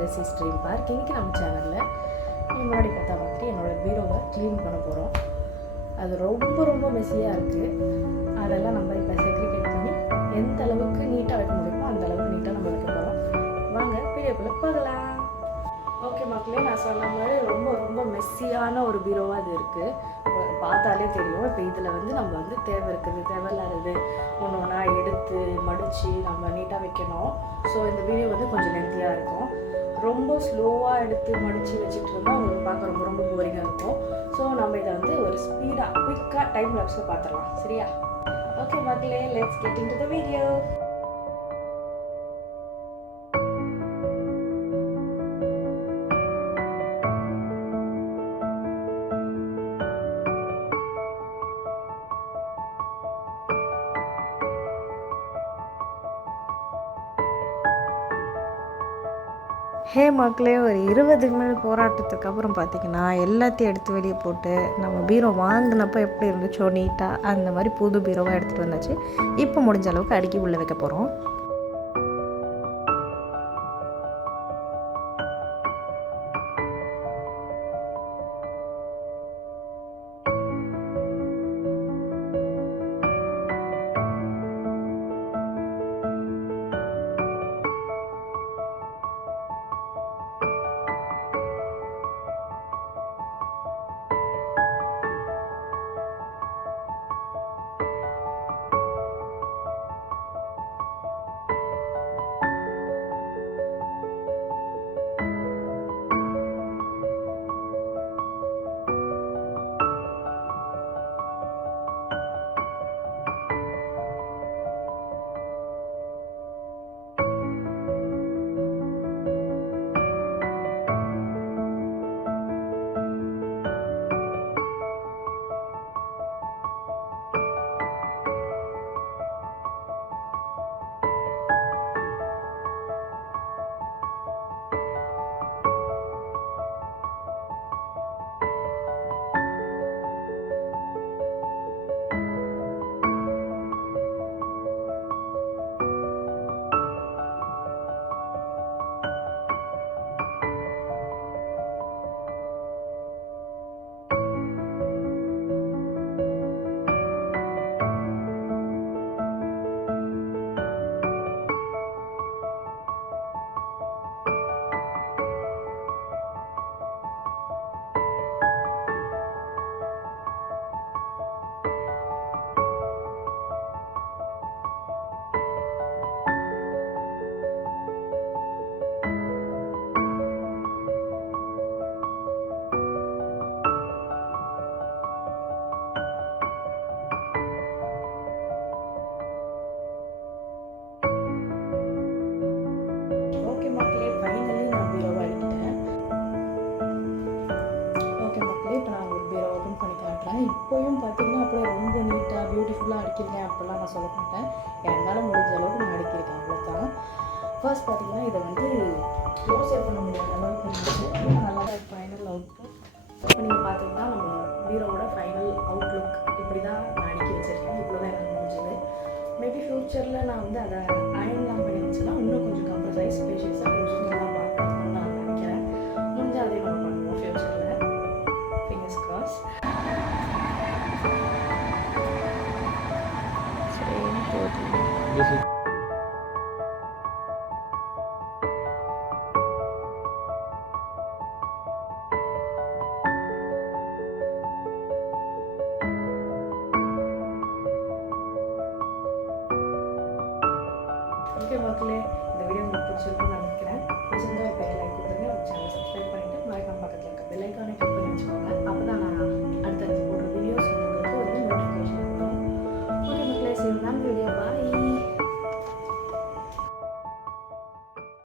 Lassis dream park. இன்றைக்கி நம்ம சேனலில் முன்னாடி பார்த்தா மாதிரி என்னோடய பீரோவை க்ளீன் பண்ண போகிறோம். அது ரொம்ப ரொம்ப மெஸ்ஸியாக இருக்குது. அதெல்லாம் நம்ம இப்போ செக்ரிகேட் பண்ணி எந்த அளவுக்கு நீட்டாக வைக்க முடியுமோ அந்த அளவுக்கு நீட்டாக நம்ம வைக்க போகிறோம். வாங்க வீடியோக்குள்ளே பார்க்கலாம். ஓகே மக்களே, நான் சொன்ன மாதிரி ரொம்ப ரொம்ப மெஸ்ஸியான ஒரு பீரோவாக அது இருக்குது. பார்த்தாலே தெரியும். இப்போ இதில் வந்து நம்ம வந்து தேவை இருக்குது, தேவையில்லாதது ஒன்று ஒன்றா எடுத்து மடித்து நம்ம நீட்டாக வைக்கணும். ஸோ இந்த வீடியோ வந்து கொஞ்சம் லென்த்தியாக இருக்கும். ரொம்ப ஸ்லோவாக எடுத்து மடித்து வச்சுட்டு இருந்தால் உங்களுக்கு பார்க்க ரொம்ப ரொம்ப போரிங்காக இருக்கும். ஸோ நம்ம இதை வந்து ஒரு ஸ்பீடாக குயிக்காக டைம் லாப்ஸில் பார்த்துடலாம். சரியா? ஓகே மக்களே, let's get into the video. Hey மக்களே, ஒரு 20 நிமிட போராட்டத்துக்கு அப்புறம் பார்த்திங்கன்னா எல்லாத்தையும் எடுத்து வெளியே போட்டு நம்ம பீரோ வாங்கினப்போ எப்படி இருந்துச்சோ நீட்டாக அந்த மாதிரி புது பீரோவாக எடுத்துகிட்டு வந்தாச்சு. இப்போ முடிஞ்ச அளவுக்கு அடுக்கி உள்ளே வைக்க போகிறோம். இப்போயும் பார்த்தீங்கன்னா அப்படியே ரொம்ப நீட்டாக பியூட்டிஃபுல்லாக அடிக்கிறேன் அப்படிலாம் நான் சொல்ல மாட்டேன். என்னால் முடிஞ்ச அளவுக்கு நான் அடிக்கிறேன், அவ்வளோதான். ஃபர்ஸ்ட் பார்த்தீங்கன்னா இதை வந்து க்ளோஸே பண்ண முடியாத அளவுக்கு இருந்துச்சு. நல்லா தான் ஃபைனல் அவுட்லுக். இப்போ நீங்கள் பார்த்தீங்கன்னா நம்ம பீரோவோட ஃபைனல் அவுட்லுக் இப்படி தான் நான் அடிக்கி வச்சுருக்கேன். இவ்வளோ தான் எனக்கு முடிஞ்சது. மேபி ஃப்யூச்சரில் நான் வந்து அதை அயன்லாம் பண்ணி வச்சுன்னா இன்னும் கொஞ்சம் கம்ப்ரஸைஸ் ஸ்பேஷியஸாக கொஞ்சம் நல்லா பார்க்கலாம்.